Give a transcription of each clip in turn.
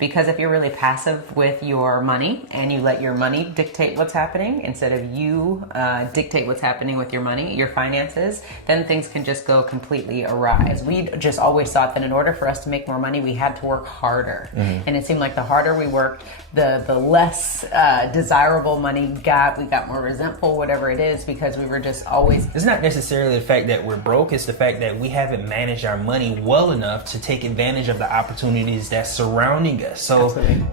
Because if you're really passive with your money and you let your money dictate what's happening instead of you dictate what's happening with your money, your finances, then things can just go completely awry. We just always thought that in order for us to make more money, we had to work harder. And it seemed like the harder we worked, the less desirable money got. We got more resentful, whatever it is, because we were just always... It's not necessarily the fact that we're broke. It's the fact that we haven't managed our money well enough to take advantage of the opportunities that's surrounding us. So Absolutely.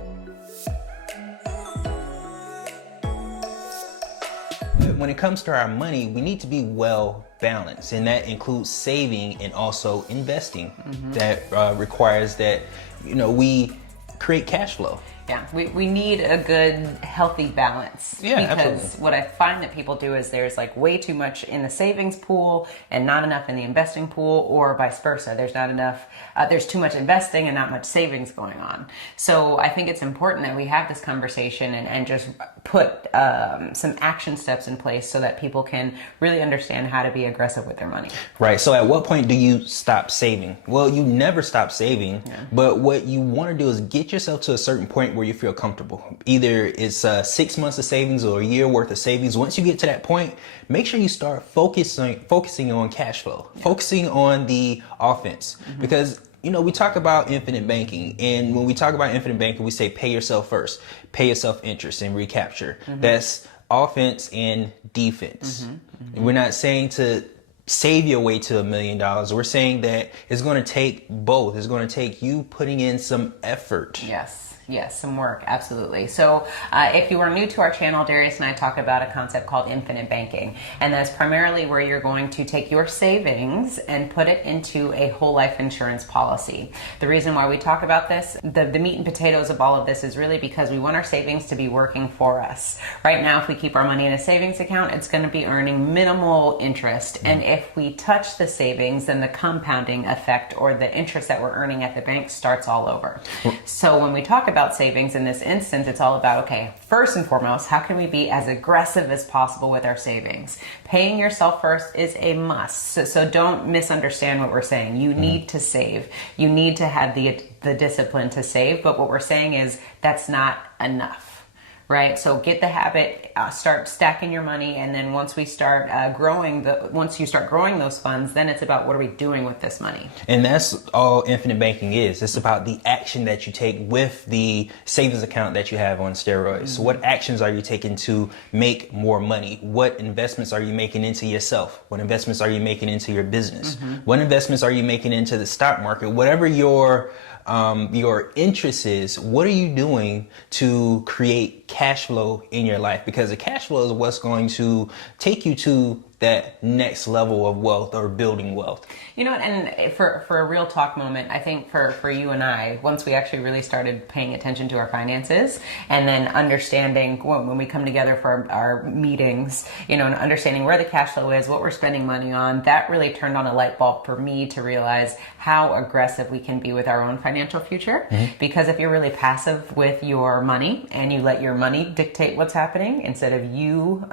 when it comes to our money, we need to be well balanced, and that includes saving and also investing. That requires that, we create cash flow. Yeah, we need a good, healthy balance. Yeah, because absolutely. what I find that people do is there's like way too much in the savings pool and not enough in the investing pool, or vice versa. There's not enough, there's too much investing and not much savings going on. So I think it's important that we have this conversation and just put some action steps in place so that people can really understand how to be aggressive with their money. Right. So at what point do you stop saving? Well, you never stop saving, but what you want to do is get yourself to a certain point where you feel comfortable. Either it's 6 months of savings or a year worth of savings. Once you get to that point, make sure you start focusing on cash flow, focusing on the offense, because we talk about infinite banking, and when we talk about infinite banking, we say pay yourself first, pay yourself interest and recapture. That's offense and defense. And we're not saying to save your way to $1 million. We're saying that it's going to take both. It's going to take you putting in some effort. Yes, some work, absolutely. So if you are new to our channel, Darius and I talk about a concept called infinite banking. And that's primarily where you're going to take your savings and put it into a whole life insurance policy. The reason why we talk about this, the meat and potatoes of all of this, is really because we want our savings to be working for us. Right now, if we keep our money in a savings account, it's going to be earning minimal interest. And if we touch the savings, then the compounding effect, or the interest that we're earning at the bank, starts all over. So when we talk about savings in this instance, it's all about, okay, first and foremost, how can we be as aggressive as possible with our savings? Paying yourself first is a must. So don't misunderstand what we're saying. You need to save. You need to have the discipline to save. But what we're saying is that's not enough. Right? So get the habit, start stacking your money, and then once you start growing those funds, then it's about what are we doing with this money. And that's all infinite banking is. It's about the action that you take with the savings account that you have on steroids. So what actions are you taking to make more money? What investments are you making into yourself? What investments are you making into your business? What investments are you making into the stock market? Whatever your interest is, what are you doing to create cash flow in your life? Because the cash flow is what's going to take you to that next level of wealth or building wealth. You know what, and for a real talk moment, I think for you and I, once we actually really started paying attention to our finances and then understanding when we come together for our meetings, and understanding where the cash flow is, what we're spending money on, that really turned on a light bulb for me to realize how aggressive we can be with our own financial future. Because if you're really passive with your money and you let your money dictate what's happening instead of you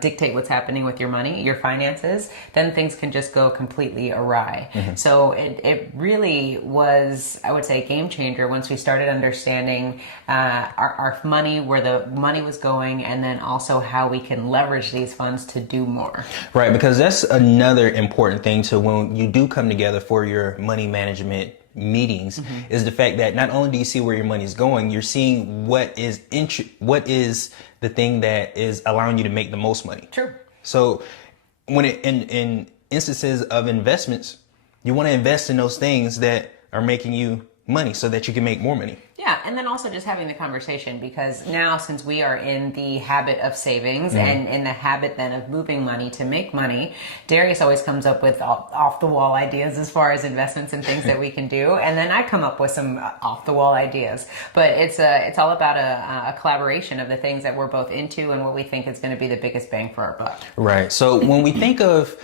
dictate what's happening with your money, your finances, then things can just go completely awry. So it really was, I would say, a game changer once we started understanding our money, where the money was going, and then also how we can leverage these funds to do more. Right, because that's another important thing to when you do come together for your money management meetings, is the fact that not only do you see where your money is going, you're seeing what is the thing that is allowing you to make the most money. True. So when in instances of investments, you want to invest in those things that are making you money so that you can make more money. Yeah, and then also just having the conversation, because now since we are in the habit of savings and in the habit then of moving money to make money, Darius always comes up with off-the-wall ideas as far as investments and things that we can do, and then I come up with some off-the-wall ideas. But it's all about a collaboration of the things that we're both into and what we think is going to be the biggest bang for our buck. Right. So when we think of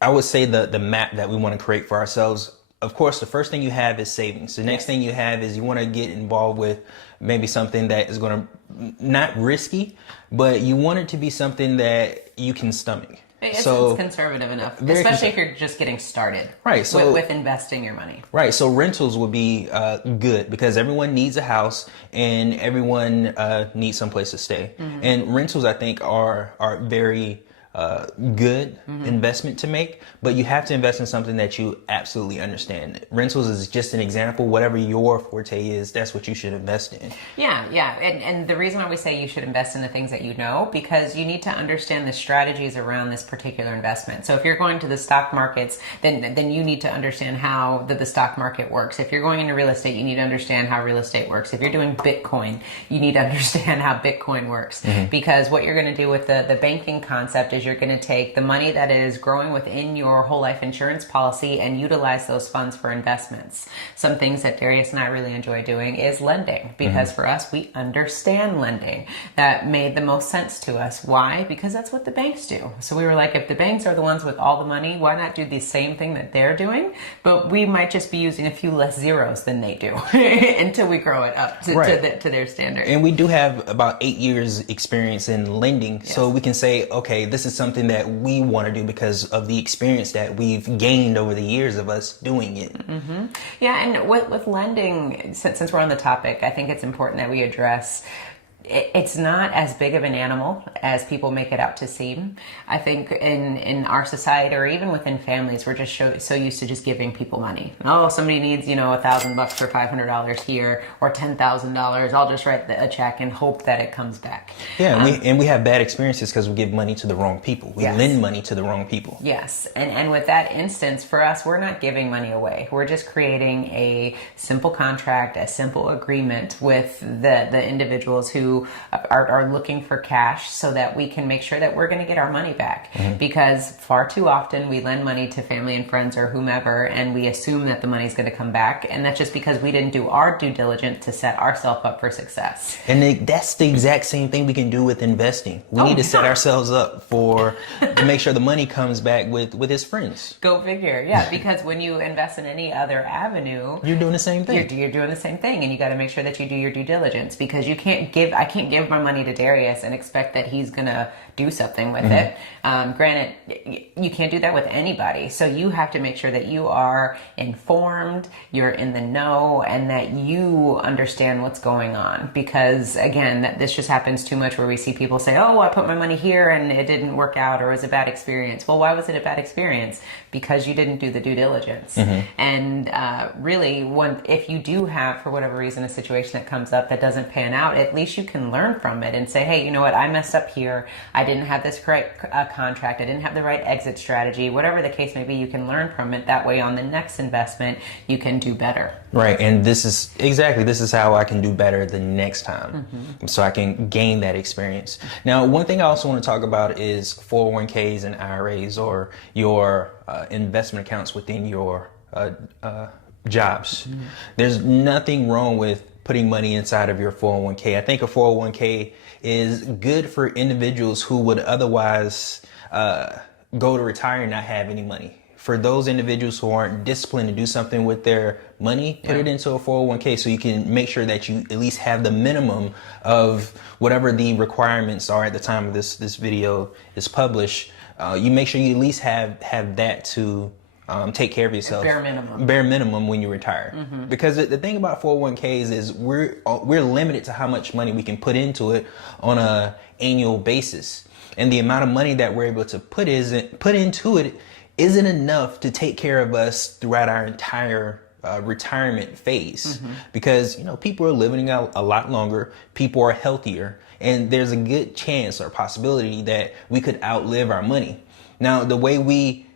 I would say the map that we want to create for ourselves, of course, the first thing you have is savings. The next thing you have is you want to get involved with maybe something that is going to not risky, but you want it to be something that you can stomach. It's conservative enough, especially if you're just getting started. Right. So with investing your money. Right. So rentals would be good because everyone needs a house and everyone needs someplace to stay. And rentals, I think, are very good investment to make, but you have to invest in something that you absolutely understand. Rentals is just an example. Whatever your forte is, that's what you should invest in. Yeah. And the reason why we say you should invest in the things that you know, because you need to understand the strategies around this particular investment. So if you're going to the stock markets, then you need to understand how the stock market works. If you're going into real estate, you need to understand how real estate works. If you're doing Bitcoin, you need to understand how Bitcoin works, because what you're going to do with the banking concept is you're going to take the money that is growing within your whole life insurance policy and utilize those funds for investments. Some things that Darius and I really enjoy doing is lending, because for us, we understand lending. That made the most sense to us. Why? Because that's what the banks do. So we were like, if the banks are the ones with all the money, why not do the same thing that they're doing? But we might just be using a few less zeros than they do until we grow it up to their standard. And we do have about 8 years experience in lending. So we can say, okay, this is something that we want to do because of the experience that we've gained over the years of us doing it. Yeah, and with lending, since we're on the topic, I think it's important that we address it's not as big of an animal as people make it out to seem. I think in our society, or even within families, we're just so used to just giving people money. Oh, somebody needs, $1,000 or $500 here, or $10,000. I'll just write a check and hope that it comes back. Yeah, and we have bad experiences because we give money to the wrong people. We lend money to the wrong people. Yes, and with that instance, for us, we're not giving money away. We're just creating a simple contract, a simple agreement with the individuals who are looking for cash, so that we can make sure that we're going to get our money back. Because far too often we lend money to family and friends or whomever, and we assume that the money's going to come back, and that's just because we didn't do our due diligence to set ourselves up for success. And that's the exact same thing we can do with investing. We need to set ourselves up to make sure the money comes back with his friends. Go figure. Yeah, because when you invest in any other avenue, you're doing the same thing. You're doing the same thing, and you got to make sure that you do your due diligence, because I can't give my money to Darius and expect that he's gonna do something with it. Granted, you can't do that with anybody. So you have to make sure that you are informed, you're in the know, and that you understand what's going on. Because again, this just happens too much, where we see people say, oh, I put my money here and it didn't work out, or it was a bad experience. Well, why was it a bad experience? Because you didn't do the due diligence. And really, if you do have, for whatever reason, a situation that comes up that doesn't pan out, at least you can learn from it and say, hey, you know what, I messed up here. I didn't have this correct contract. I didn't have the right exit strategy. Whatever the case may be, you can learn from it. That way, on the next investment, you can do better. Right. And this is how I can do better the next time. So I can gain that experience. Now, one thing I also want to talk about is 401ks and IRAs, or your investment accounts within your jobs. There's nothing wrong with putting money inside of your 401k. I think a 401k is good for individuals who would otherwise go to retire and not have any money. For those individuals who aren't disciplined to do something with their money, put it into a 401k, so you can make sure that you at least have the minimum of whatever the requirements are at the time of this video is published. You make sure you at least have that to take care of yourself. Bare minimum when you retire. Because the thing about 401ks is we're limited to how much money we can put into it on a annual basis. And the amount of money that we're able to put into it isn't enough to take care of us throughout our entire retirement phase. Because, people are living a lot longer, people are healthier, and there's a good chance or possibility that we could outlive our money. Now, the way we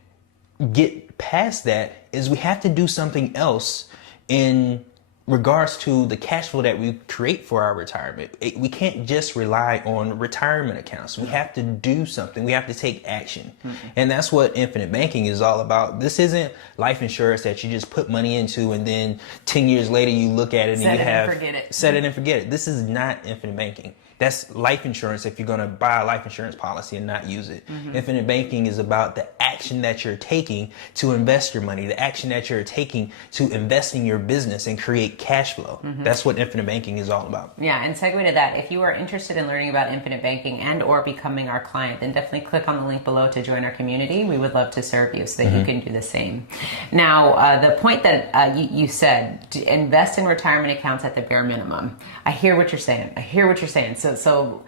get past that is we have to do something else in regards to the cash flow that we create for our retirement. We can't just rely on retirement accounts. We have to do something. We have to take action. And that's what infinite banking is all about. This isn't life insurance that you just put money into and then 10 years later you look at it and set it and forget it. This is not infinite banking. That's life insurance if you're going to buy a life insurance policy and not use it. Infinite banking is about the action that you're taking to invest your money, the action that you're taking to invest in your business and create cash flow. That's what infinite banking is all about. Yeah, and segue to that, if you are interested in learning about infinite banking and or becoming our client, then definitely click on the link below to join our community. We would love to serve you so that you can do the same. Now, the point that you said, to invest in retirement accounts at the bare minimum. I hear what you're saying. So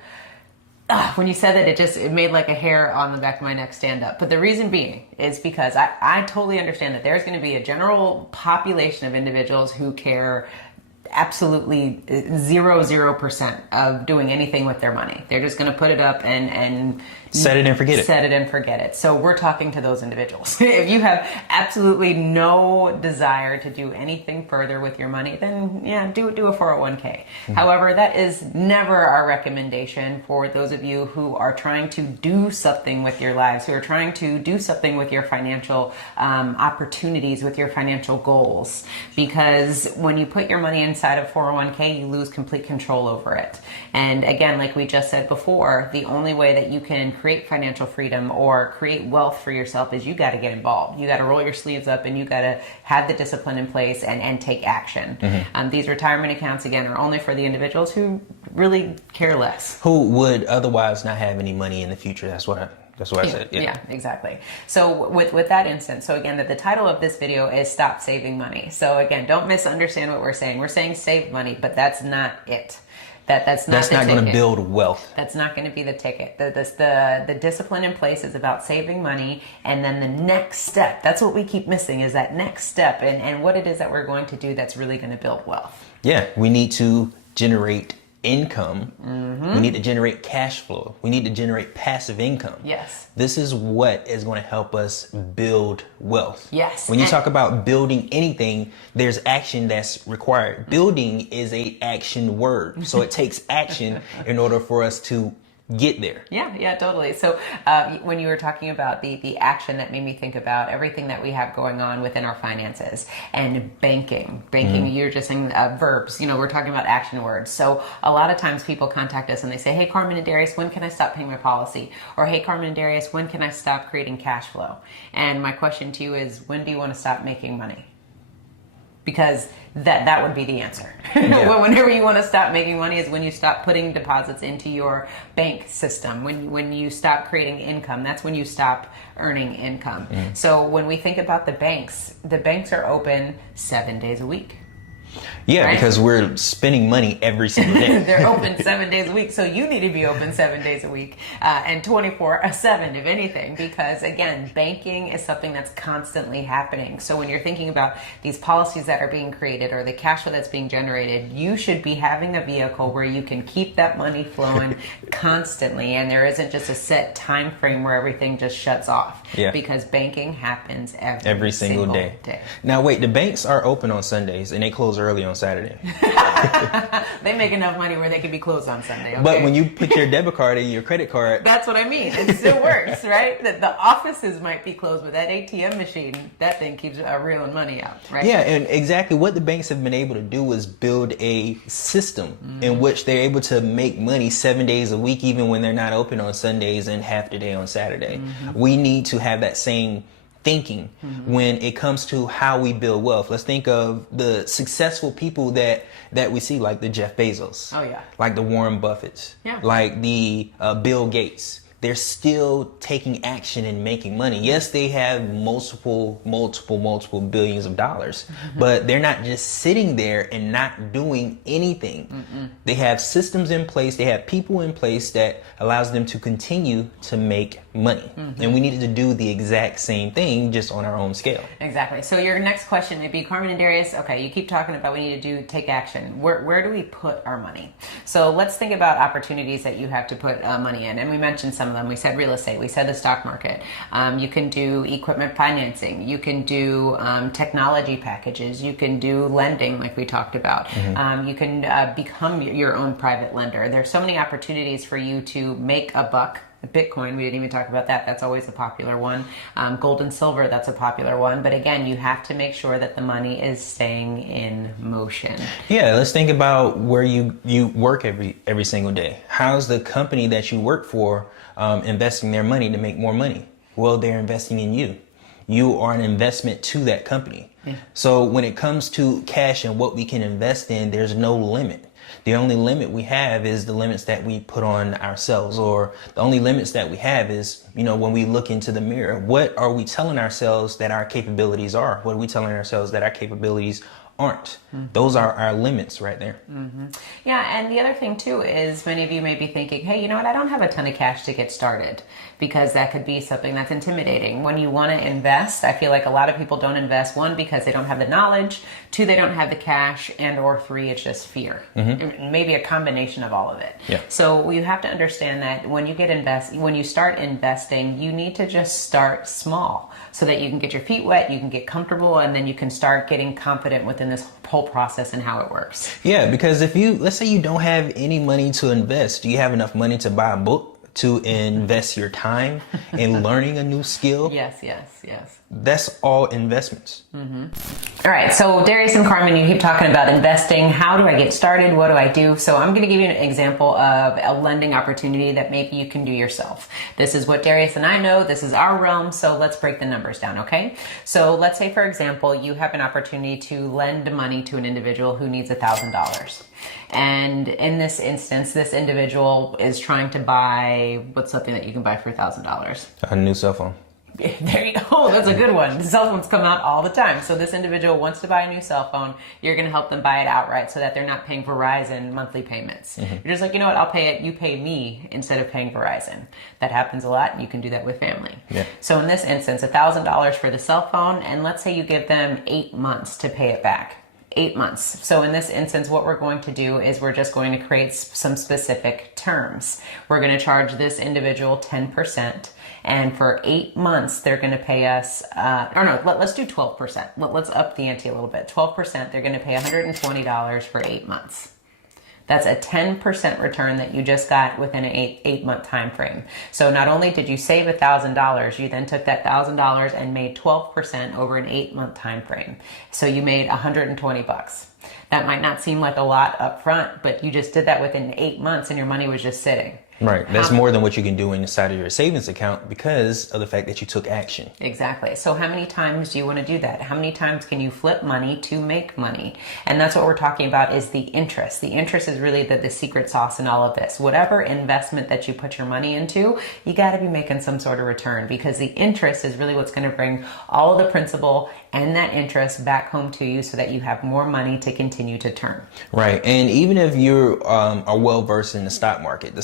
when you said that, it made like a hair on the back of my neck stand up. But the reason being is because I totally understand that there's going to be a general population of individuals who care absolutely 0% of doing anything with their money. They're just going to put it up and set it and forget it. So we're talking to those individuals. If you have absolutely no desire to do anything further with your money, then yeah, do a 401k. However, that is never our recommendation for those of you who are trying to do something with your lives, who are trying to do something with your financial opportunities, with your financial goals. Because when you put your money inside of 401k, you lose complete control over it. And again, like we just said before, the only way that you can create financial freedom or create wealth for yourself is you got to get involved. You got to roll your sleeves up and you got to have the discipline in place and take action. These retirement accounts, again, are only for the individuals who really care less. Who would otherwise not have any money in the future. That's what I said. Yeah, exactly. So with that instance, so again, the title of this video is Stop Saving Money. So again, don't misunderstand what we're saying. We're saying save money, but that's not it. That's not going to build wealth. That's not going to be the ticket. The discipline in place is about saving money, and then the next step, that's what we keep missing, is that next step and what it is that we're going to do that's really going to build wealth. Yeah, we need to generate income. We need to generate cash flow. We need to generate passive income. Yes. This is what is going to help us build wealth. Yes. When you talk about building anything, there's action that's required. Building is a action word. So it takes action in order for us to get there. Yeah, totally. So when you were talking about the action, that made me think about everything that we have going on within our finances and banking. You're just saying verbs, we're talking about action words. So a lot of times people contact us and they say, hey, Carmen and Darius, when can I stop paying my policy? Or hey, Carmen and Darius, when can I stop creating cash flow? And my question to you is, when do you want to stop making money? Because that would be the answer. Yeah. Whenever you want to stop making money is when you stop putting deposits into your bank system. When you stop creating income, that's when you stop earning income. So when we think about the banks are open 7 days a week. Yeah, right? Because we're spending money every single day. They're open 7 days a week, so you need to be open 7 days a week and 24/7, if anything, because again, banking is something that's constantly happening. So when you're thinking about these policies that are being created or the cash flow that's being generated, you should be having a vehicle where you can keep that money flowing constantly, and there isn't just a set time frame where everything just shuts off. Yeah. Because banking happens every single day. Now wait, the banks are open on Sundays and they close early on Saturday. They make enough money where they could be closed on Sunday. Okay? But when you put your debit card in your credit card, that's what I mean. It still works, right? The offices might be closed, but that ATM machine, that thing keeps reeling money out, right? Yeah, and exactly what the banks have been able to do is build a system in which they're able to make money 7 days a week, even when they're not open on Sundays and half the day on Saturday. We need to have that same thinking when it comes to how we build wealth. Let's think of the successful people that we see, like the Jeff Bezos. Oh yeah. Like the Warren Buffetts. Yeah. Like the Bill Gates. They're still taking action and making money. Yes, they have multiple billions of dollars, but they're not just sitting there and not doing anything. They have systems in place. They have people in place that allows them to continue to make money. And we needed to do the exact same thing, just on our own scale. Exactly. So your next question would be, Carmen and Darius, okay, you keep talking about we need to take action. Where do we put our money? So let's think about opportunities that you have to put money in. And we mentioned some of them. We said real estate. We said the stock market. You can do equipment financing. You can do technology packages. You can do lending, like we talked about. You can become your own private lender. There's so many opportunities for you to make a buck. Bitcoin, we didn't even talk about that. That's always a popular one. Gold and silver, that's a popular one. But again, you have to make sure that the money is staying in motion. Yeah, let's think about where you work every single day. How's the company that you work for investing their money to make more money? Well, they're investing in you. You are an investment to that company. Yeah. So when it comes to cash and what we can invest in, there's no limit. The only limit we have is the limits that we put on ourselves, or the only limits that we have is, when we look into the mirror, what are we telling ourselves that our capabilities are? What are we telling ourselves that our capabilities aren't? Those are our limits right there. Yeah, and the other thing too is many of you may be thinking, hey, you know what, I don't have a ton of cash to get started, because that could be something that's intimidating. When you want to invest, I feel like a lot of people don't invest, one, because they don't have the knowledge, two, they don't have the cash, and or three, it's just fear. Maybe a combination of all of it. Yeah. So you have to understand that when you start investing, you need to just start small so that you can get your feet wet, you can get comfortable, and then you can start getting confident within this whole process and how it works. Yeah, because let's say you don't have any money to invest, do you have enough money to buy a book, to invest your time in learning a new skill? Yes. That's all investments. All right, so Darius and Carmen, you keep talking about investing. How do I get started? What do I do? So I'm going to give you an example of a lending opportunity that maybe you can do yourself. This is what Darius and I know. This is our realm, so let's break the numbers down, okay? So let's say, for example, you have an opportunity to lend money to an individual who needs $1,000. And in this instance, this individual is trying to buy, what's something that you can buy for $1,000? A new cell phone. There you go. That's a good one. Cell phones come out all the time. So this individual wants to buy a new cell phone. You're going to help them buy it outright so that they're not paying Verizon monthly payments. You're just like, you know what? I'll pay it. You pay me instead of paying Verizon. That happens a lot. You can do that with family. Yeah. So in this instance, $1,000 for the cell phone. And let's say you give them 8 months to pay it back. 8 months. So in this instance, what we're going to do is we're just going to create some specific terms. We're going to charge this individual 10%. And for 8 months, they're going to pay us, let's do 12%. Let's up the ante a little bit. 12%, they're going to pay $120 for 8 months. That's a 10% return that you just got within an eight month time frame. So not only did you save $1,000, you then took that $1,000 and made 12% over an 8 month time frame. So you made $120. That might not seem like a lot up front, but you just did that within 8 months and your money was just sitting. Right. That's more than what you can do inside of your savings account because of the fact that you took action. Exactly. So how many times do you want to do that? How many times can you flip money to make money? And that's what we're talking about is the interest. The interest is really the secret sauce in all of this. Whatever investment that you put your money into, you got to be making some sort of return because the interest is really what's going to bring all of the principal and that interest back home to you so that you have more money to continue to turn. Right. And even if you are well versed in the stock market,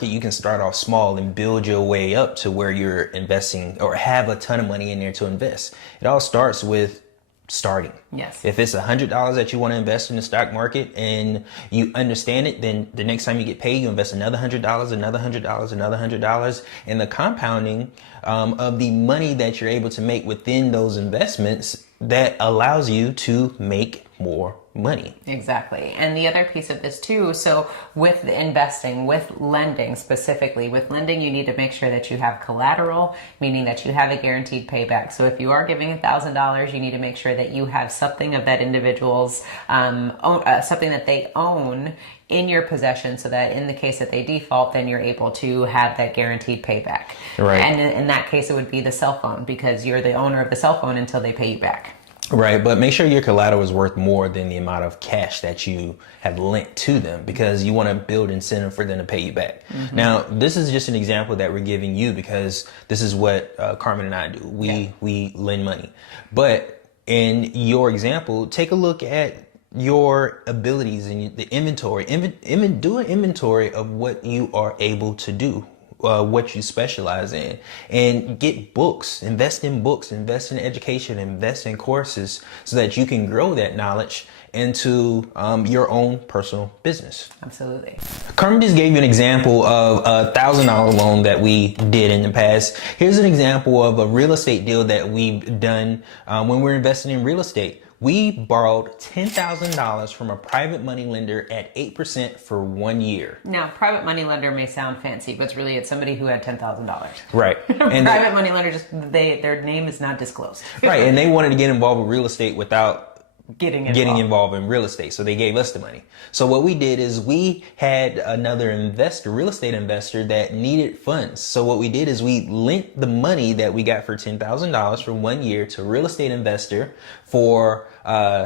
you can start off small and build your way up to where you're investing or have a ton of money in there to invest. It all starts with starting. Yes. If it's $100 that you want to invest in the stock market and you understand it, then the next time you get paid, you invest another $100, another $100, another $100, and the compounding of the money that you're able to make within those investments that allows you to make more money. Exactly. And the other piece of this too, so with investing, with lending specifically, with lending, you need to make sure that you have collateral, meaning that you have a guaranteed payback. So if you are giving $1,000, you need to make sure that you have something of that individual's, something that they own in your possession so that in the case that they default, then you're able to have that guaranteed payback. Right. And in that case, it would be the cell phone because you're the owner of the cell phone until they pay you back. Right, but make sure your collateral is worth more than the amount of cash that you have lent to them because you want to build incentive for them to pay you back. Mm-hmm. Now, this is just an example that we're giving you because this is what Carmen and I do. We lend money. But in your example, take a look at your abilities and the inventory. Do an inventory of what you are able to do. What you specialize in and get books, invest in education, invest in courses so that you can grow that knowledge into your own personal business. Absolutely. Carmen just gave you an example of a $1,000 loan that we did in the past. Here's an example of a real estate deal that we've done when we're investing in real estate. We borrowed $10,000 from a private money lender at 8% for 1 year. Now, private money lender may sound fancy, but it's somebody who had $10,000. Right. And private money lender, their name is not disclosed. Right, and they wanted to get involved with real estate without getting involved in real estate. So they gave us the money. So what we did is we had another investor, real estate investor, that needed funds. So what we did is we lent the money that we got for $10,000 for 1 year to a real estate investor for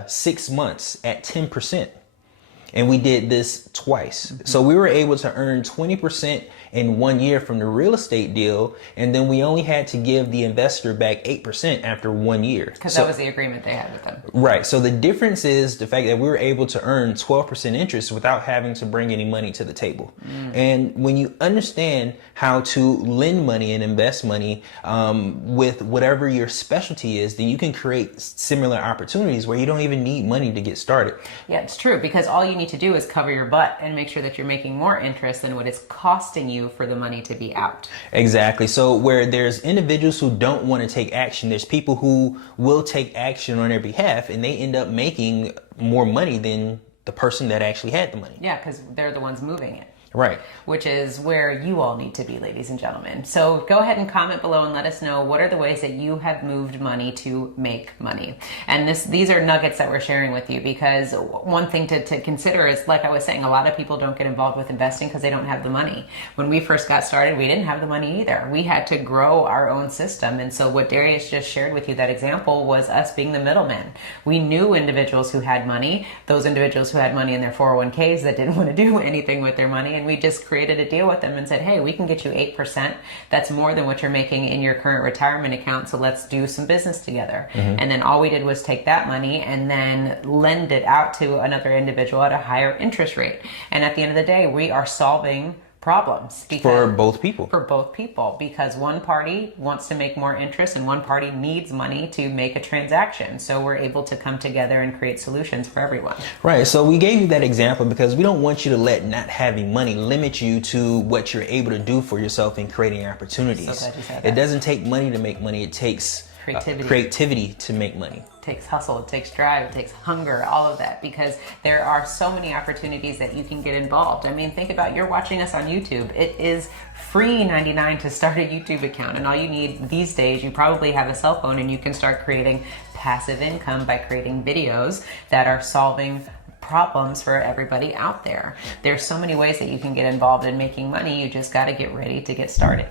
6 months at 10%. And we did this twice. So we were able to earn 20% in 1 year from the real estate deal. And then we only had to give the investor back 8% after 1 year. Because that was the agreement they had with them. Right. So the difference is the fact that we were able to earn 12% interest without having to bring any money to the table. And when you understand how to lend money and invest money with whatever your specialty is, then you can create similar opportunities where you don't even need money to get started. Yeah, it's true, because all you need to do is cover your butt and make sure that you're making more interest than what it's costing you for the money to be out. Exactly. So where there's individuals who don't want to take action, there's people who will take action on their behalf, and they end up making more money than the person that actually had the money. Yeah, because they're the ones moving it. Right. Which is where you all need to be, ladies and gentlemen. So go ahead and comment below and let us know what are the ways that you have moved money to make money. And these are nuggets that we're sharing with you, because one thing to consider is, like I was saying, a lot of people don't get involved with investing because they don't have the money. When we first got started, we didn't have the money either. We had to grow our own system. And so what Darius just shared with you, that example, was us being the middleman. We knew individuals who had money, those individuals who had money in their 401ks that didn't want to do anything with their money. And we just created a deal with them and said, hey, we can get you 8%. That's more than what you're making in your current retirement account. So let's do some business together. And then all we did was take that money and then lend it out to another individual at a higher interest rate. And at the end of the day, we are solving problems for both people. Because one party wants to make more interest and one party needs money to make a transaction. So we're able to come together and create solutions for everyone. Right. So we gave you that example because we don't want you to let not having money limit you to what you're able to do for yourself in creating opportunities. So glad you said that. It doesn't take money to make money. It takes creativity to make money. It takes hustle, it takes drive, it takes hunger, all of that, because there are so many opportunities that you can get involved. I mean, think about, you're watching us on YouTube. It is free 99 to start a YouTube account, and all you need these days, you probably have a cell phone, and you can start creating passive income by creating videos that are solving problems for everybody out there. There's so many ways that you can get involved in making money. You just got to get ready to get started.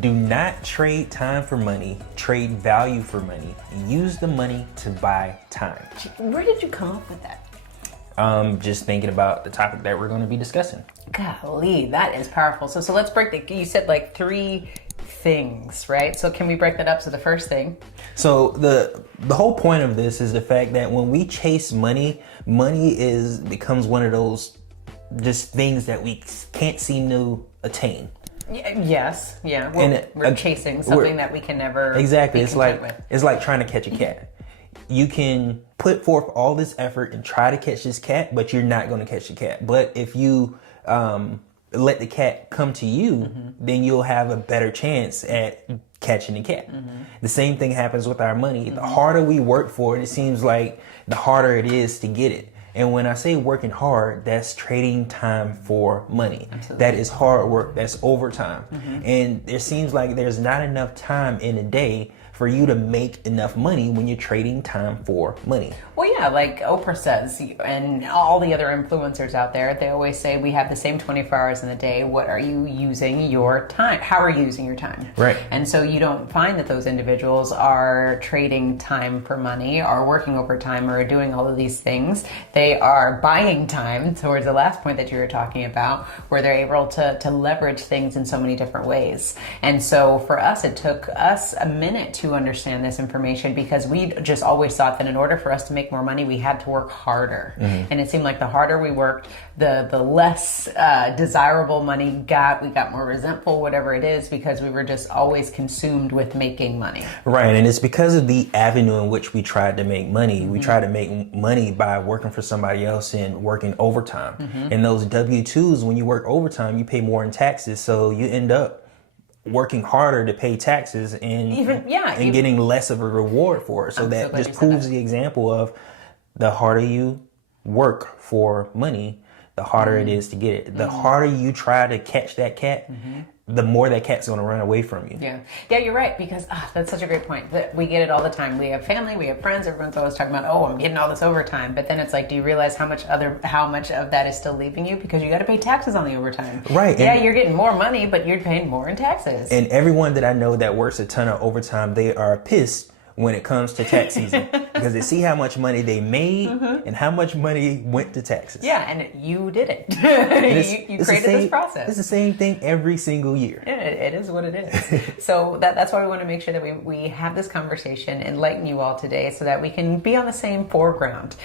Do not trade time for money, trade value for money. Use the money to buy time. Where did you come up with that? Just thinking about the topic that we're going to be discussing. Golly, that is powerful. So let's break you said like 3 things, right? So can we break that up? So the first thing. So the whole point of this is the fact that when we chase money, becomes one of those just things that we can't seem to attain. Yes, yeah. We're chasing something that we can never exactly. be It's like trying to catch a cat. You can put forth all this effort and try to catch this cat, but you're not going to catch the cat. But if you let the cat come to you, then you'll have a better chance at catching the cat. The same thing happens with our money. The harder we work for it, it seems like the harder it is to get it. And when I say working hard, that's trading time for money. Absolutely. That is hard work. That's overtime. And it seems like there's not enough time in a day for you to make enough money when you're trading time for money. Well, yeah, like Oprah says, and all the other influencers out there, they always say we have the same 24 hours in the day. What are you using your time? How are you using your time? Right. And so you don't find that those individuals are trading time for money, or working overtime, or doing all of these things. They are buying time, towards the last point that you were talking about, where they're able to leverage things in so many different ways. And so for us, it took us a minute to understand this information, because we just always thought that in order for us to make more money, we had to work harder. And it seemed like the harder we worked, the less desirable money got. We got more resentful, whatever it is, because we were just always consumed with making money. Right. And it's because of the avenue in which we tried to make money. We tried to make money by working for somebody else and working overtime. And those W-2s, when you work overtime, you pay more in taxes. So you end up working harder to pay taxes and getting less of a reward for it. So that just proves the example of the harder you work for money, the harder it is to get it. The harder you try to catch that cat, the more that cat's going to run away from you. Yeah, you're right, because that's such a great point. That we get it all the time. We have family, we have friends. Everyone's always talking about, oh, I'm getting all this overtime. But then it's like, do you realize how much of that is still leaving you because you got to pay taxes on the overtime? Right. Yeah, you're getting more money, but you're paying more in taxes. And everyone that I know that works a ton of overtime, they are pissed when it comes to tax season because they see how much money they made and how much money went to taxes. Yeah, and you did it. you created this process. It's the same thing every single year. Yeah, it is what it is. So that's why we want to make sure that we have this conversation, enlighten you all today so that we can be on the same foreground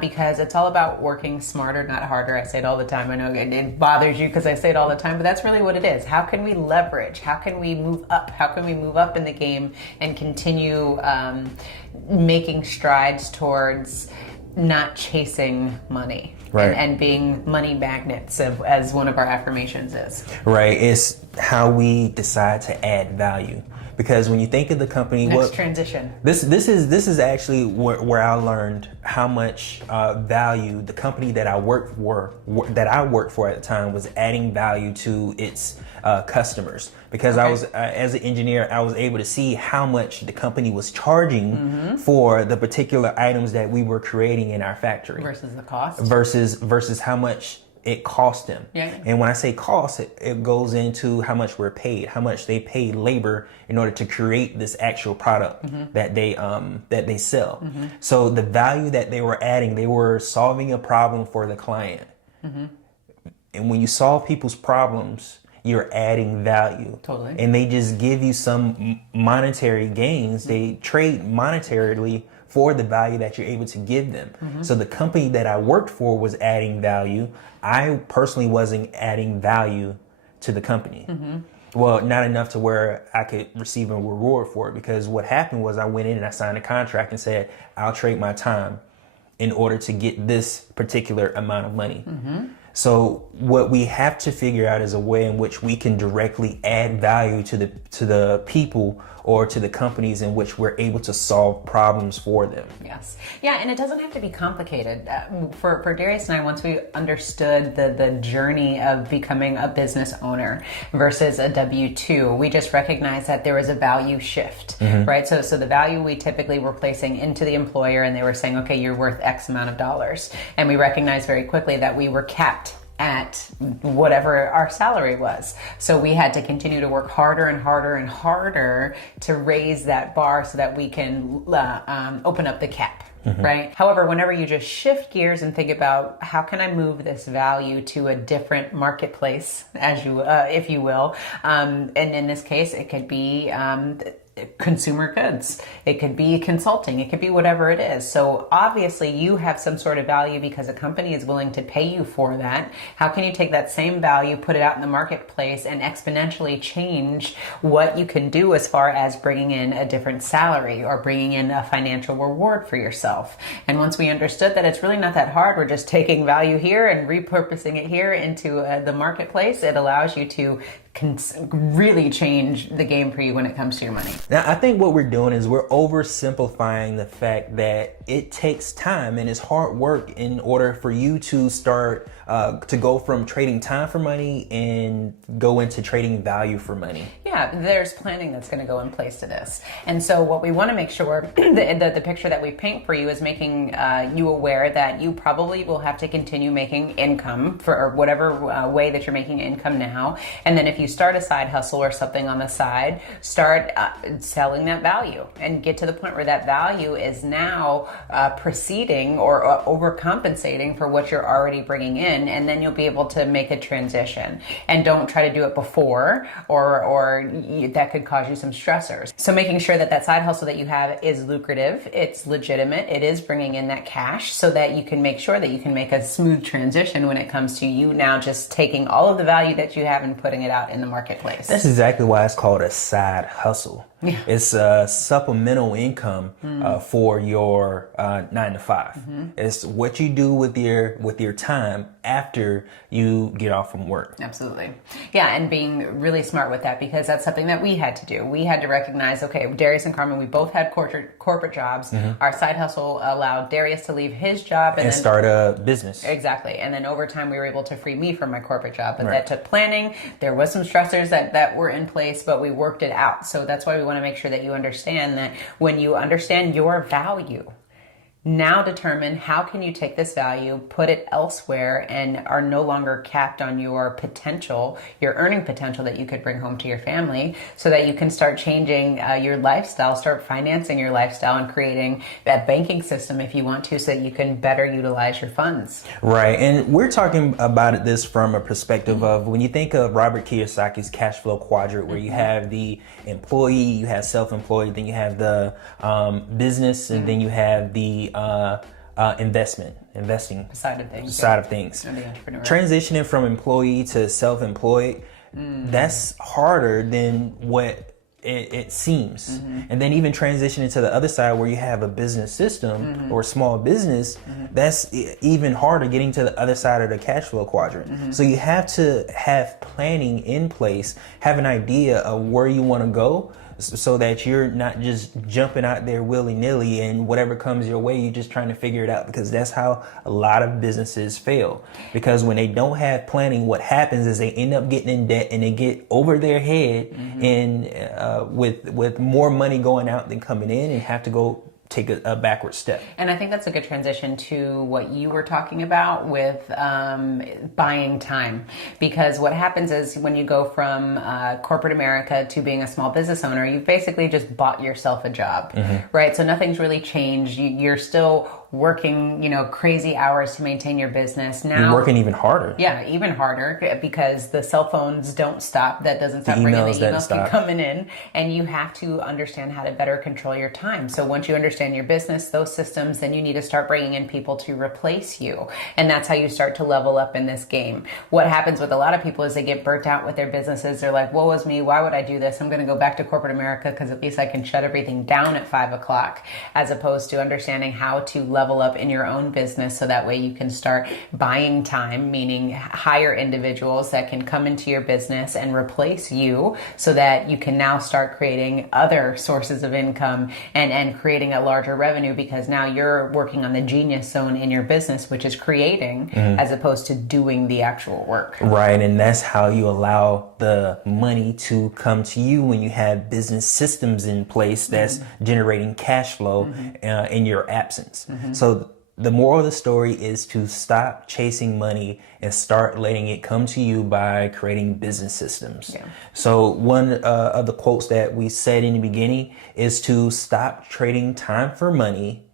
because it's all about working smarter, not harder. I say it all the time. I know it bothers you because I say it all the time, but that's really what it is. How can we leverage? How can we move up? How can we move up in the game and continue making strides towards not chasing money, right, and being money magnets, as one of our affirmations is. Right. It's how we decide to add value. Because when you think of the company, Transition. This is actually where I learned how much value the company that I worked for at the time was adding value to its customers. Because I was as an engineer, I was able to see how much the company was charging for the particular items that we were creating in our factory versus the cost. Versus how much it cost them. Yeah. And when I say cost, it goes into how much we're paid, how much they paid labor in order to create this actual product that they sell. So the value that they were adding, they were solving a problem for the client. And when you solve people's problems, you're adding value. Totally. And they just give you some monetary gains. They trade monetarily for the value that you're able to give them. So the company that I worked for was adding value. I personally wasn't adding value to the company. Well, not enough to where I could receive a reward for it, because what happened was I went in and I signed a contract and said, I'll trade my time in order to get this particular amount of money. So what we have to figure out is a way in which we can directly add value to the people or to the companies in which we're able to solve problems for them. Yes. Yeah, and it doesn't have to be complicated. For Darius and I, once we understood the journey of becoming a business owner versus a W-2, we just recognized that there was a value shift, right? So the value we typically were placing into the employer, and they were saying, okay, you're worth X amount of dollars. And we recognized very quickly that we were capped at whatever our salary was. So we had to continue to work harder and harder and harder to raise that bar so that we can open up the cap. Right. However, whenever you just shift gears and think about how can I move this value to a different marketplace, as you, if you will, and in this case, it could be consumer goods, it could be consulting, it could be whatever it is. So obviously you have some sort of value because a company is willing to pay you for that. How can you take that same value, put it out in the marketplace, and exponentially change what you can do as far as bringing in a different salary or bringing in a financial reward for yourself? And once we understood that it's really not that hard, we're just taking value here and repurposing it here into the marketplace, it allows you to can really change the game for you when it comes to your money. Now, I think what we're doing is we're oversimplifying the fact that it takes time and it's hard work in order for you to start to go from trading time for money and go into trading value for money. Yeah, there's planning that's going to go in place to this. And so what we want to make sure, the picture that we paint for you is making you aware that you probably will have to continue making income for whatever way that you're making income now. And then if you start a side hustle or something on the side, start selling that value and get to the point where that value is now preceding or overcompensating for what you're already bringing in. And then you'll be able to make a transition. And don't try to do it before or that could cause you some stressors. So making sure that side hustle that you have is lucrative, it's legitimate, it is bringing in that cash so that you can make sure that you can make a smooth transition when it comes to you now just taking all of the value that you have and putting it out in the marketplace. That's exactly why it's called a side hustle. Yeah. It's a supplemental income for your 9 to 5. It's what you do with your time after you get off from work. Absolutely. Yeah, and being really smart with that, because that's something that we had to do. We had to recognize, okay, Darius and Carmen, we both had corporate jobs. Our side hustle allowed Darius to leave his job and start a business. Exactly. And then over time, we were able to free me from my corporate job. But that took planning. There was some stressors that were in place, but we worked it out. So that's why we want to make sure that you understand that when you understand your value, now determine how can you take this value, put it elsewhere, and are no longer capped on your potential, your earning potential that you could bring home to your family, so that you can start changing your lifestyle, start financing your lifestyle, and creating that banking system if you want to, so that you can better utilize your funds. Right. And we're talking about this from a perspective of when you think of Robert Kiyosaki's cash flow quadrant, where you have the employee, you have self-employed, then you have the business, and then you have the investing side of things. And the entrepreneur. Transitioning from employee to self-employed, that's harder than what it seems. And then even transitioning to the other side where you have a business system or a small business, that's even harder, getting to the other side of the cash flow quadrant. So you have to have planning in place, have an idea of where you want to go, so that you're not just jumping out there willy-nilly and whatever comes your way, you're just trying to figure it out, because that's how a lot of businesses fail. Because when they don't have planning, what happens is they end up getting in debt and they get over their head and with more money going out than coming in, and have to go take a backward step. And I think that's a good transition to what you were talking about with buying time. Because what happens is when you go from corporate America to being a small business owner, you've basically just bought yourself a job, right? So nothing's really changed. You're still working, crazy hours to maintain your business. Now you're working even harder. Yeah, even harder, because the cell phones don't stop. That doesn't stop ringing. The emails keep coming in, and you have to understand how to better control your time. So once you understand your business, those systems, then you need to start bringing in people to replace you. And that's how you start to level up in this game. What happens with a lot of people is they get burnt out with their businesses. They're like, woe is me. Why would I do this? I'm going to go back to corporate America because at least I can shut everything down at 5 o'clock, as opposed to understanding how to level up in your own business, so that way you can start buying time, meaning hire individuals that can come into your business and replace you, so that you can now start creating other sources of income and creating a larger revenue, because now you're working on the genius zone in your business, which is creating as opposed to doing the actual work. Right. And that's how you allow the money to come to you, when you have business systems in place that's generating cash flow in your absence. So the moral of the story is to stop chasing money and start letting it come to you by creating business systems. So one of the quotes that we said in the beginning is to stop trading time for money,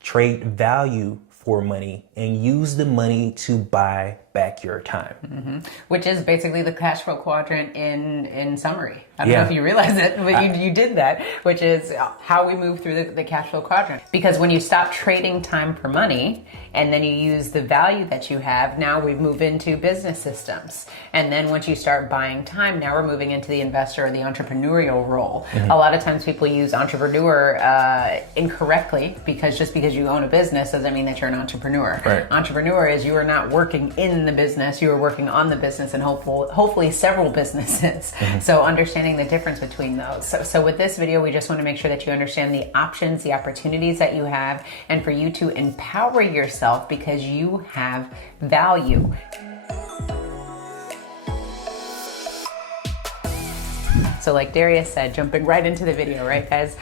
trade value for money, and use the money to buy back your time. Which is basically the cash flow quadrant in summary. I don't know if you realize it, but you did that, which is how we move through the cash flow quadrant. Because when you stop trading time for money, and then you use the value that you have, now we move into business systems. And then once you start buying time, now we're moving into the investor or the entrepreneurial role. A lot of times people use entrepreneur incorrectly, because just because you own a business doesn't mean that you're an entrepreneur. Right. Entrepreneur is you are not working in the business, you are working on the business, and hopefully several businesses. So understanding the difference between those. So with this video, we just want to make sure that you understand the options, the opportunities that you have, and for you to empower yourself, because you have value. So like Darius said, jumping right into the video, right, guys?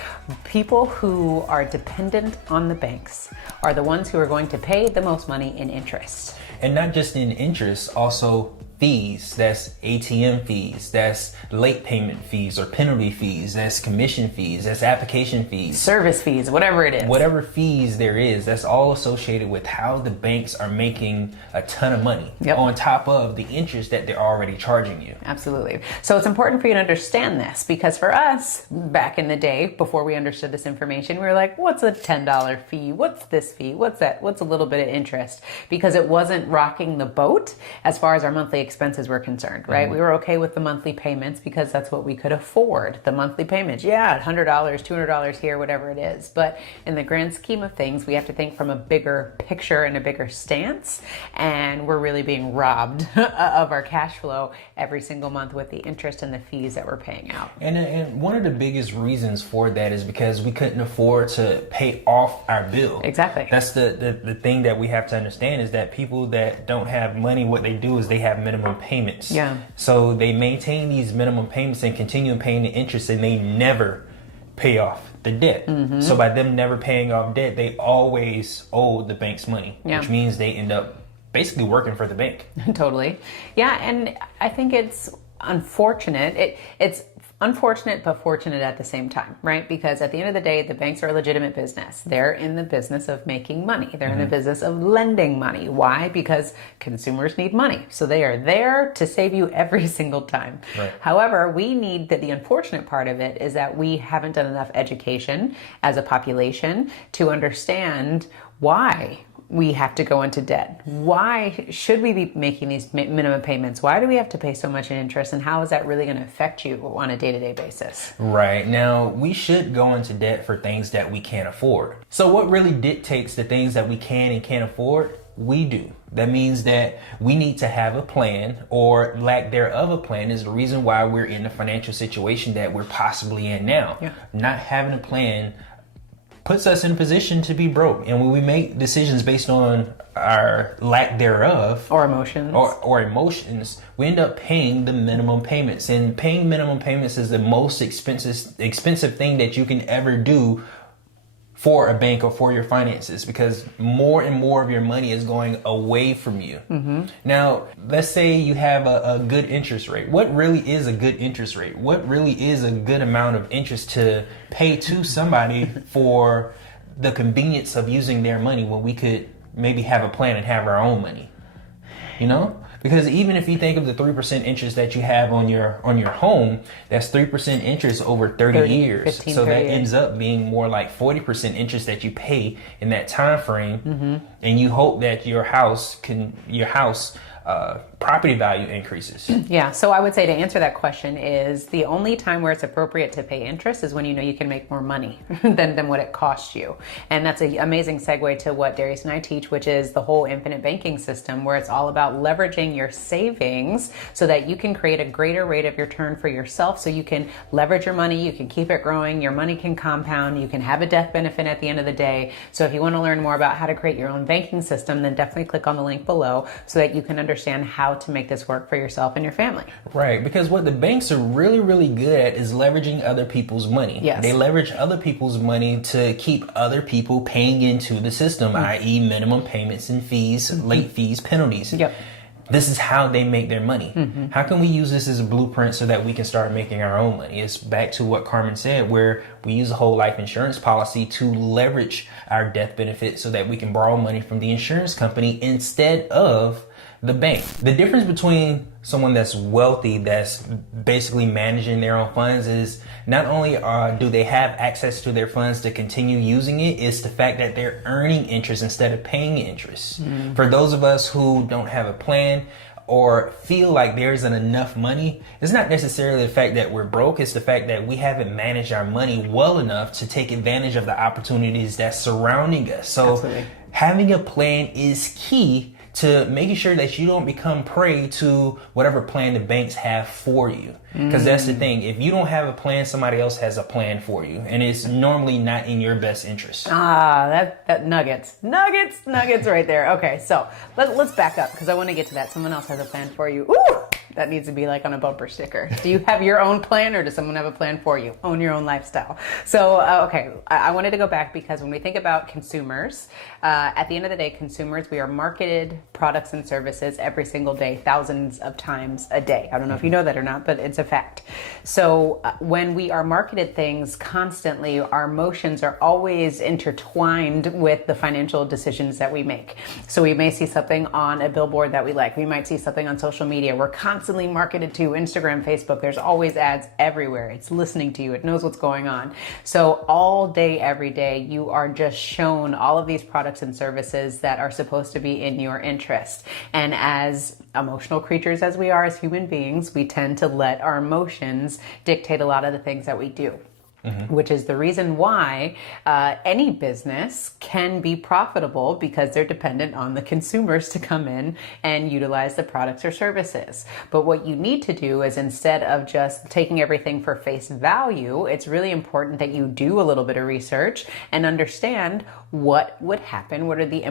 People who are dependent on the banks are the ones who are going to pay the most money in interest. And not just in interest, also fees. That's ATM fees, that's late payment fees or penalty fees, that's commission fees, that's application fees, service fees, whatever it is. Whatever fees there is, that's all associated with how the banks are making a ton of money on top of the interest that they're already charging you. Absolutely. So it's important for you to understand this, because for us, back in the day, before we understood this information, we were like, what's a $10 fee? What's this fee? What's that? What's a little bit of interest? Because it wasn't rocking the boat as far as our monthly expenses were concerned, right? We were okay with the monthly payments because that's what we could afford. The monthly payments, $100, $200 here, whatever it is. But in the grand scheme of things, we have to think from a bigger picture and a bigger stance. And we're really being robbed of our cash flow every single month with the interest and the fees that we're paying out. And one of the biggest reasons for that is because we couldn't afford to pay off our bill. Exactly. That's the thing that we have to understand, is that people that don't have money, what they do is they have minimum minimum payments. Yeah. So they maintain these minimum payments and continue paying the interest, and they never pay off the debt. So by them never paying off debt, they always owe the bank's money, which means they end up basically working for the bank. Totally. Yeah, and I think it's unfortunate. It's unfortunate but fortunate at the same time, right? Because at the end of the day, the banks are a legitimate business. They're in the business of making money. They're in the business of lending money. Why? Because consumers need money. So they are there to save you every single time. Right. However, we need the unfortunate part of it is that we haven't done enough education as a population to understand why we have to go into debt. Why should we be making these minimum payments? Why do we have to pay so much in interest? And how is that really going to affect you on a day-to-day basis? Right. Now, we should go into debt for things that we can't afford. So what really dictates the things that we can and can't afford? We do. That means that we need to have a plan, or lack thereof a plan is the reason why we're in the financial situation that we're possibly in now. Yeah. Not having a plan puts us in a position to be broke. And when we make decisions based on our lack thereof Or emotions. or emotions, we end up paying the minimum payments. And paying minimum payments is the most expensive thing that you can ever do for a bank or for your finances, because more and more of your money is going away from you. Now, let's say you have a good interest rate. What really is a good interest rate? What really is a good amount of interest to pay to somebody for the convenience of using their money when we could maybe have a plan and have our own money? You know? Because even if you think of the 3% interest that you have on your home, that's 3% interest over 30 years. 15, so 30 that years. ends up being more like 40% interest that you pay in that time frame. And you hope that your house property value increases. Yeah, so I would say to answer that question is the only time where it's appropriate to pay interest is when you know you can make more money than what it costs you. And that's an amazing segue to what Darius and I teach, which is the whole infinite banking system, where it's all about leveraging your savings so that you can create a greater rate of return for yourself, so you can leverage your money, you can keep it growing, your money can compound, you can have a death benefit at the end of the day. So if you want to learn more about how to create your own banking system, then definitely click on the link below so that you can understand how to make this work for yourself and your family. Right, because what the banks are really, really good at is leveraging other people's money. Yes. They leverage other people's money to keep other people paying into the system, i.e. minimum payments and fees, late fees, penalties. Yep. This is how they make their money. How can we use this as a blueprint so that we can start making our own money? It's back to what Carmen said, where we use a whole life insurance policy to leverage our death benefit so that we can borrow money from the insurance company instead of the bank. The difference between someone that's wealthy, that's basically managing their own funds, is not only do they have access to their funds to continue using it, it's the fact that they're earning interest instead of paying interest. For those of us who don't have a plan or feel like there isn't enough money, it's not necessarily the fact that we're broke, it's the fact that we haven't managed our money well enough to take advantage of the opportunities that's surrounding us. So Absolutely. Having a plan is key to making sure that you don't become prey to whatever plan the banks have for you. Because that's the thing. If you don't have a plan, somebody else has a plan for you. And it's normally not in your best interest. That nuggets right there. Okay, so let's back up because I want to get to that. Someone else has a plan for you. Ooh, that needs to be like on a bumper sticker. Do you have your own plan, or does someone have a plan for you? Own your own lifestyle. So, okay, I wanted to go back because when we think about consumers, at the end of the day, consumers, we are marketed products and services every single day, thousands of times a day. I don't know if you know that or not, but it's a fact. So when we are marketed things constantly, our emotions are always intertwined with the financial decisions that we make. So we may see something on a billboard that we like. We might see something on social media. We're constantly marketed to Instagram, Facebook. There's always ads everywhere. It's listening to you. It knows what's going on. So all day, every day, you are just shown all of these products and services that are supposed to be in your interest. And as emotional creatures as we are as human beings, we tend to let our emotions dictate a lot of the things that we do. which is the reason why any business can be profitable, because they're dependent on the consumers to come in and utilize the products or services. But what you need to do is, instead of just taking everything for face value, it's really important that you do a little bit of research and understand what would happen. What are the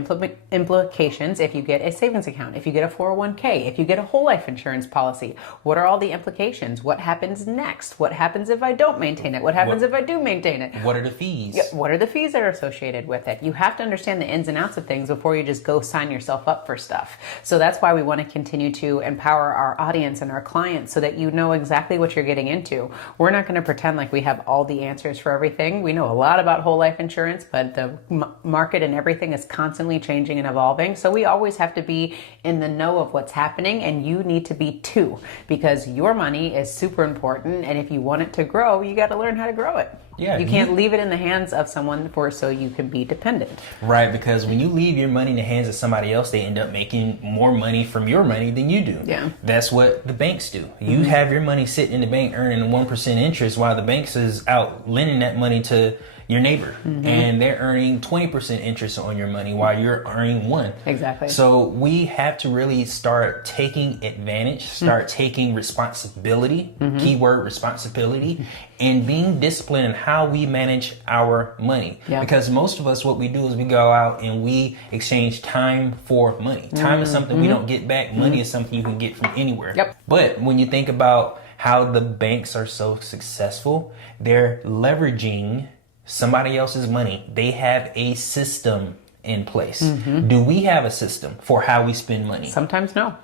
implications if you get a savings account, if you get a 401k, if you get a whole life insurance policy? What are all the implications? What happens next? What happens if I don't maintain it? What happens if I do maintain it? What are the fees? What are the fees that are associated with it? You have to understand the ins and outs of things before you just go sign yourself up for stuff. So that's why we want to continue to empower our audience and our clients so that you know exactly what you're getting into. We're not going to pretend like we have all the answers for everything. We know a lot about whole life insurance, but the market and everything is constantly changing and evolving. So we always have to be in the know of what's happening, and you need to be too, because your money is super important. And if you want it to grow, you got to learn how to grow it. Yeah, you can't leave it in the hands of someone so you can be dependent. Right, because when you leave your money in the hands of somebody else, they end up making more money from your money than you do. Yeah. That's what the banks do. You have your money sitting in the bank earning 1% interest, while the banks is out lending that money to your neighbor, and they're earning 20% interest on your money while you're earning 1%. Exactly. So we have to really start taking advantage, start taking responsibility, keyword responsibility, and being disciplined in how we manage our money. Yeah. Because most of us, what we do is we go out and we exchange time for money. Time is something we don't get back. Money is something you can get from anywhere. Yep. But when you think about how the banks are so successful, they're leveraging somebody else's money. They have a system in place. Do we have a system for how we spend money? Sometimes no.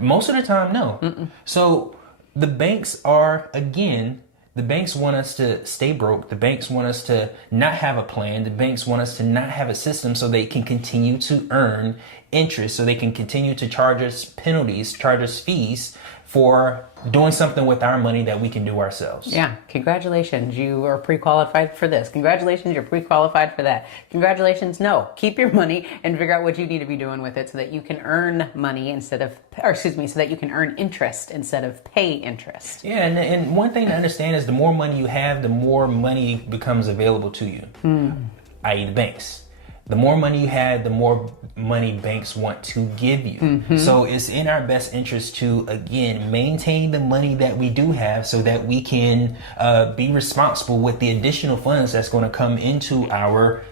Most of the time, no. So the banks are, again, the banks want us to stay broke. The banks want us to not have a plan. The banks want us to not have a system so they can continue to earn interest, so they can continue to charge us penalties, charge us fees for doing something with our money that we can do ourselves. Yeah. Congratulations. You are pre-qualified for this. Congratulations. You're pre-qualified for that. Congratulations. No, keep your money and figure out what you need to be doing with it so that you can earn money so that you can earn interest instead of pay interest. Yeah. And one thing to understand is the more money you have, the more money becomes available to you, i.e. the banks. The more money you have, the more money banks want to give you. So it's in our best interest to, again, maintain the money that we do have so that we can be responsible with the additional funds that's going to come into our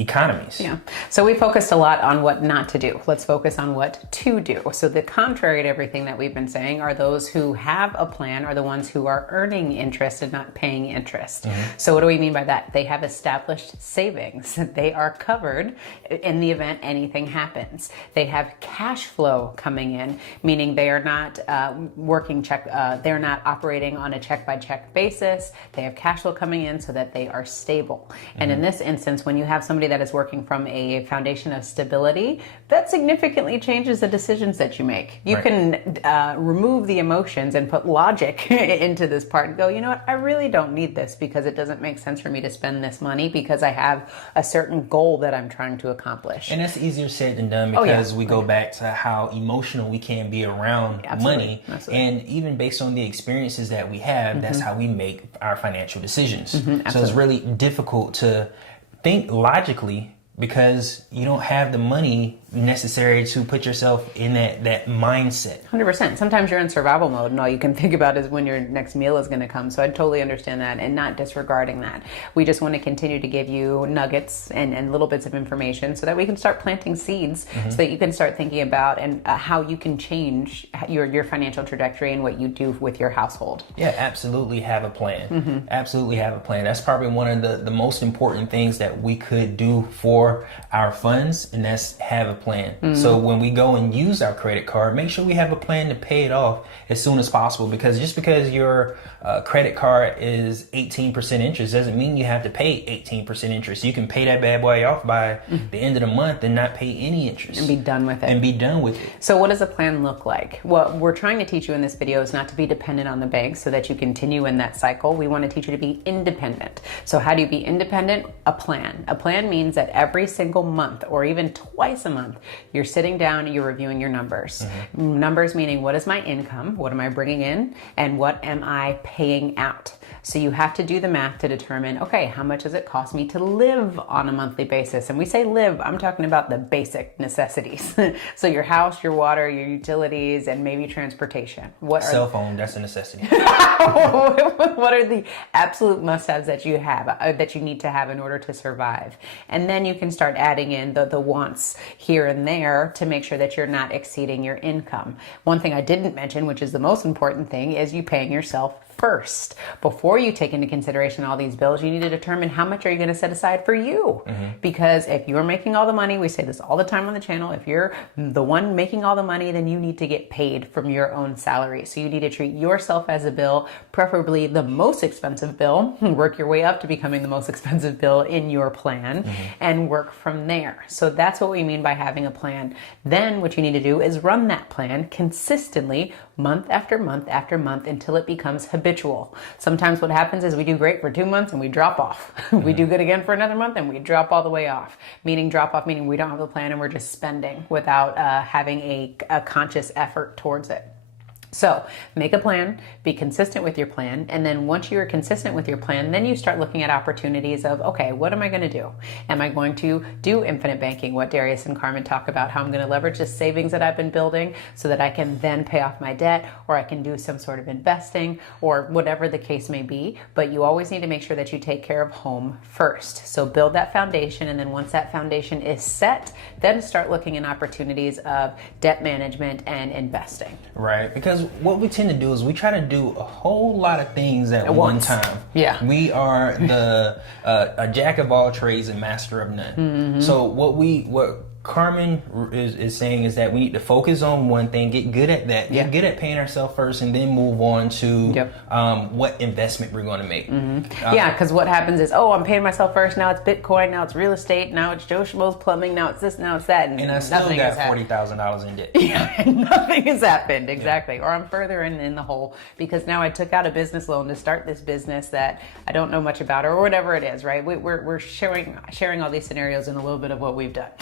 economies. Yeah. So we focused a lot on what not to do. Let's focus on what to do. So the contrary to everything that we've been saying are those who have a plan are the ones who are earning interest and not paying interest. So what do we mean by that? They have established savings. They are covered in the event anything happens. They have cash flow coming in, meaning they are not they're not operating on a check-by-check basis. They have cash flow coming in so that they are stable. And in this instance, when you have somebody that is working from a foundation of stability, that significantly changes the decisions that you make. You can remove the emotions and put logic into this part and go, you know what, I really don't need this because it doesn't make sense for me to spend this money because I have a certain goal that I'm trying to accomplish. And that's easier said than done because we go back to how emotional we can be around money. And even based on the experiences that we have, that's how we make our financial decisions. So it's really difficult to think logically because you don't have the money necessary to put yourself in that mindset. 100%. Sometimes you're in survival mode and all you can think about is when your next meal is going to come. So I totally understand that and not disregarding that. We just want to continue to give you nuggets and little bits of information so that we can start planting seeds so that you can start thinking about and how you can change your financial trajectory and what you do with your household. Yeah, absolutely have a plan. Absolutely have a plan. That's probably one of the most important things that we could do for our funds, and that's have a plan. So when we go and use our credit card, make sure we have a plan to pay it off as soon as possible, because just because your credit card is 18% interest doesn't mean you have to pay 18% interest. You can pay that bad boy off by the end of the month and not pay any interest. And be done with it. So what does a plan look like? What we're trying to teach you in this video is not to be dependent on the bank so that you continue in that cycle. We want to teach you to be independent. So how do you be independent? A plan. A plan means that every single month or even twice a month, month. You're sitting down, you're reviewing your numbers. Numbers meaning, what is my income? What am I bringing in? And what am I paying out? So you have to do the math to determine, okay, how much does it cost me to live on a monthly basis? And we say live, I'm talking about the basic necessities. So your house, your water, your utilities, and maybe transportation. What are Cell phone, that's a necessity. what are the absolute must-haves that you have, that you need to have in order to survive? And then you can start adding in the wants here and there to make sure that you're not exceeding your income. One thing I didn't mention, which is the most important thing, is you paying yourself first. Before you take into consideration all these bills, you need to determine how much are you going to set aside for you. Because if you're making all the money, we say this all the time on the channel, if you're the one making all the money, then you need to get paid from your own salary. So you need to treat yourself as a bill, preferably the most expensive bill, work your way up to becoming the most expensive bill in your plan, and work from there. So that's what we mean by having a plan. Then what you need to do is run that plan consistently, month after month after month, until it becomes habitual. Sometimes what happens is we do great for 2 months and we drop off. We do good again for another month and we drop all the way off. Meaning drop off, meaning we don't have a plan and we're just spending without having a conscious effort towards it. So make a plan, be consistent with your plan, and then once you're consistent with your plan, then you start looking at opportunities of, okay, what am I going to do? Am I going to do infinite banking, what Darius and Carmen talk about, how I'm going to leverage the savings that I've been building so that I can then pay off my debt, or I can do some sort of investing, or whatever the case may be. But you always need to make sure that you take care of home first. So build that foundation, and then once that foundation is set, then start looking at opportunities of debt management and investing. Right, because what we tend to do is we try to do a whole lot of things at one time. Yeah. We are the a jack of all trades and master of none. So what Carmen is saying is that we need to focus on one thing, get good at that, get good at paying ourselves first, and then move on to what investment we're going to make. Yeah, because what happens is, oh, I'm paying myself first, now it's Bitcoin, now it's real estate, now it's Joe Schmo's plumbing, now it's this, now it's that. And I still got $40,000 in debt. Yeah, and nothing has happened, exactly. Yeah. Or I'm further in the hole because now I took out a business loan to start this business that I don't know much about, or whatever it is, right? We're sharing all these scenarios and a little bit of what we've done.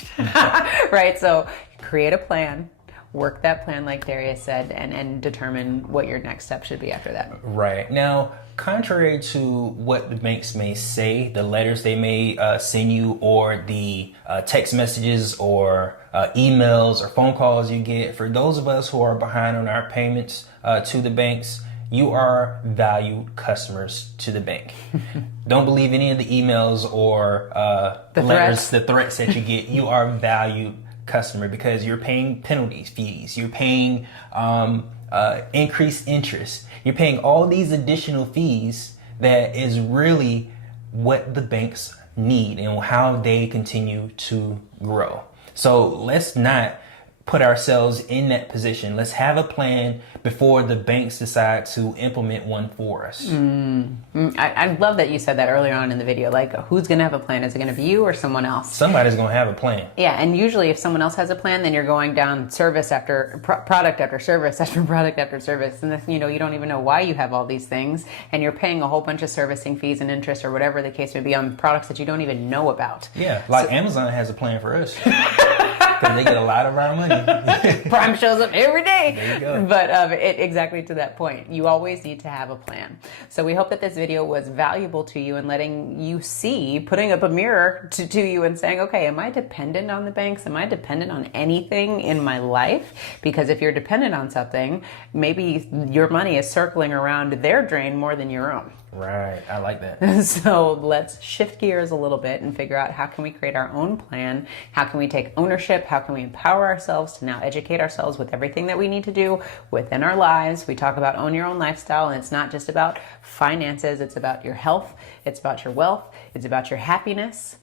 Right, so create a plan, work that plan like Darius said, and determine what your next step should be after that. Right. Now, contrary to what the banks may say, the letters they may send you, or the text messages or emails or phone calls you get, for those of us who are behind on our payments to the banks, you are valued customers to the bank. Don't believe any of the emails or the threats that you get. You are a valued customer because you're paying penalty fees. You're paying increased interest. You're paying all these additional fees that is really what the banks need and how they continue to grow. So let's not put ourselves in that position. Let's have a plan before the banks decide to implement one for us. I love that you said that earlier on in the video. Like, who's going to have a plan? Is it going to be you or someone else? Somebody's going to have a plan. Yeah, and usually if someone else has a plan, then you're going down service after product after service after product after service. And you don't even know why you have all these things. And you're paying a whole bunch of servicing fees and interest or whatever the case may be on products that you don't even know about. Yeah, like Amazon has a plan for us. Because they get a lot of our money. Prime shows up every day. There you go. But exactly to that point, you always need to have a plan. So we hope that this video was valuable to you and letting you see, putting up a mirror to you and saying, okay, am I dependent on the banks? Am I dependent on anything in my life? Because if you're dependent on something, maybe your money is circling around their drain more than your own. Right, I like that. So let's shift gears a little bit and figure out how can we create our own plan? How can we take ownership? How can we empower ourselves to now educate ourselves with everything that we need to do within our lives? We talk about own your own lifestyle, and it's not just about finances. It's about your health. It's about your wealth. It's about your happiness.